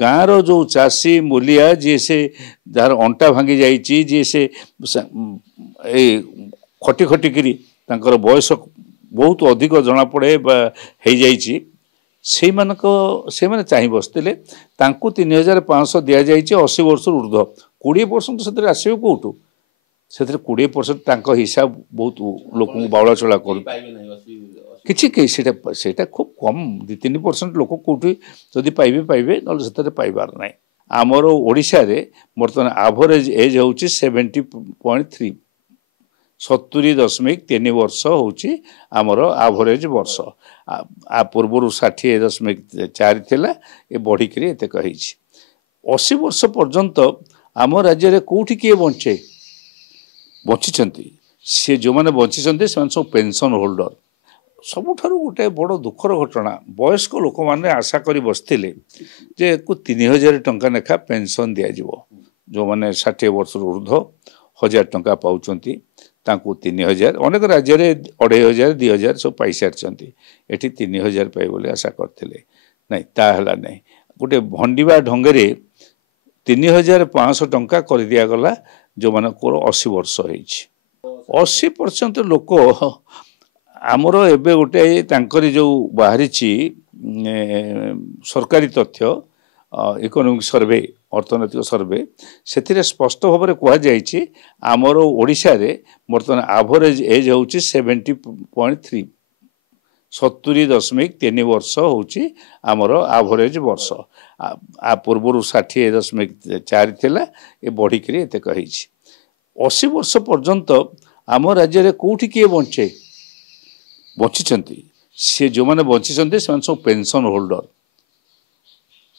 गाँव रो जो चाषी मूलिया जी से जार अंटा भांगी जाइए जी से खटी खटिकी बयस बहुत अधिक जना पड़े से मैंने चाह बसते 3500 दि जाइए 80 वर्ष ऊर्ध्व 20% से आसवे कौटू से 20% हिसाब बहुत लोक बावला चला कर किसी खूब कम 2-3% लोक कौटी जदि पाइबे पाइबे ना पाइबार ना आमर ओडिशा रे बर्तमान एवरेज एज हूँ 70.3 70.3 वर्ष हूँ आमर एवरेज वर्ष आ पूर्वर 60.4 थिला ये बढ़िक एत कही 80 वर्ष पर्यंत आम राज्य में कौटी किए बंचे बची सी जो मैंने बची सब पेंशन होल्डर सबुठारु गोटे बड़ दुखर घटना वयस्क लोक मैंने आशा करी बसते जे 3000 टंका लेखा पेंशन दिज्व जो मैंने 60 वर्ष ऊर्ध्व 1000 टंका पाँच 3000 अनेक राज्य में 2500 2000 सब पाई सारी ये 3000 पाइबे आशा करते ना ताला नहीं गोटे भंडा ढंगे 3500 टंका कर दिगला जो मान 80 वर्ष हो 80% लोक आमर एबे गोटे जो बाहरी सरकारी तथ्य इकोनॉमिक सर्वे अर्थनैतिक सर्वे से स्पष्ट भाव में कहुई आमर ओडिशा रे बर्तमान एवरेज एज हूँ 70.3 70.3 वर्ष हूँ आमर एवरेज वर्ष आ पूर्वर 60.4 थिला ये बढ़िक एत कही 80 वर्ष पर्यंत आम राज्य में कौटी किए बंचे बची सी जो मैंने बची सब पेंशन होल्डर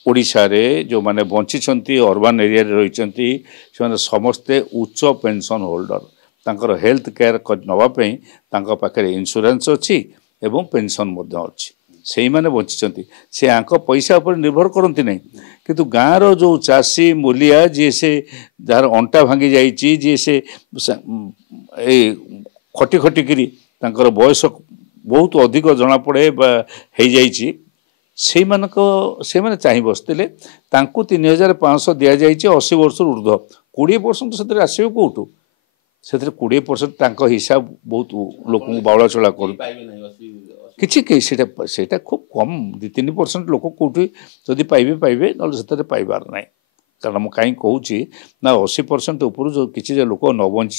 ओडिशा रे जो मैंने बची अर्बन एरिया रही समस्ते उच्च पेंशन होल्डर तांकर हेल्थ केयर नापी पाखे इंश्योरेंस अच्छी एवं पेंशन अच्छी से मैंने बची से आंक पैसा पर निर्भर करती नहीं किंतु गाँव रो जो चाषी मूलिया जी से जार अंटा भांगी जाइए जी से खटी खटिकी बयस बहुत अधिक जना पड़े से मैंने चाह बसते 3500 दि जाइए 80 वर्ष ऊर्ध्व 20% से आसवे कौटू से 20% हिसाब बहुत लोक बावला चला कर किसी खूब कम 2-3% लोक कौटी जदि पाइबे पाइबे ना पाइबार ना कारण मुझे कहीं कहूँ ना 80% उपर जो किसी लोक न बची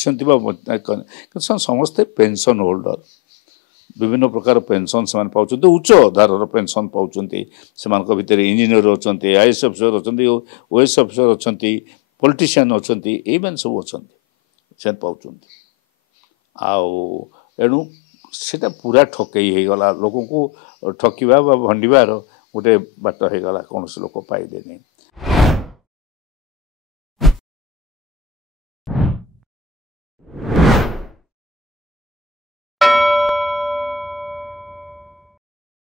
समस्ते पेंशन होल्डर विभिन्न प्रकार पेंशन से पाँच उच्च धारर पेंशन पाँच से भितर इंजीनियर अच्छा आईएएस अफिसर अच्छा ओएस अफिसर अच्छा पॉलिटिशियन अच्छा ये सब अच्छा से पाँच आणु से पूरा ठकई हो गला लोक को ठकवा भंडार गोटे बाट हो गला कौन लोक पाइले नहीं।